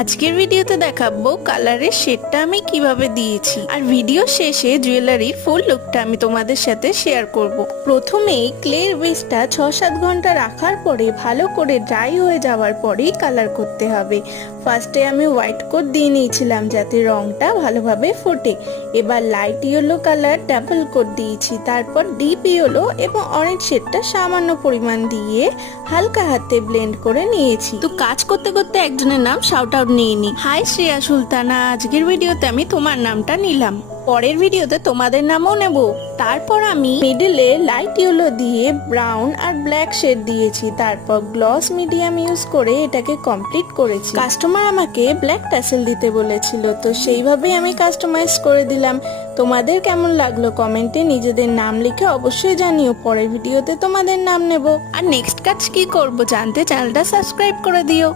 আজকের ভিডিওতে দেখাবো কালারের শেডটা আমি কিভাবে দিয়েছি, আর ভিডিও শেষে জুয়েলারির ফুল লুকটা আমি তোমাদের সাথে শেয়ার করব। প্রথমেই ক্লের বেসটা 6-7 ঘন্টা রাখার পরে ভালো করে ড্রাই হয়ে যাওয়ার পরেই কালার করতে হবে। ফার্স্টে আমি হোয়াইট কোট দিয়ে নিয়েছিলাম যাতে রংটা ভালোভাবে ফোটে। এবার light yellow colour double coat দিয়েছি, তারপর ডিপ ইয়েলো এবং অরেঞ্জ শেডটা সামান্য পরিমাণ দিয়ে হালকা হাতে ব্লেন্ড করে নিয়েছি। তো কাজ করতে করতে একজনের নাম শাউট আউট নিয়ে নি। হাই শ্রেয়া সুলতানা, আজকের ভিডিওতে আমি তোমার নামটা নিলাম, পরের ভিডিওতে তোমাদের নামও নেব। তারপর আমি মিডলে লাইট ইয়েলো দিয়ে ব্রাউন আর ব্ল্যাক শেড দিয়েছি, তারপর গ্লস মিডিয়াম ইউজ করে এটাকে কমপ্লিট করেছি। কাস্টমার আমাকে ব্ল্যাক টাসেল দিতে বলেছিল, তো সেইভাবেই আমি কাস্টমাইজ করে দিলাম। তোমাদের কেমন লাগলো কমেন্টে নিজেদের নাম লিখে অবশ্যই জানিও, পরের ভিডিওতে তোমাদের নাম নেব। আর নেক্সট কাজ কি করব জানতে চ্যানেলটা সাবস্ক্রাইব করে দিও।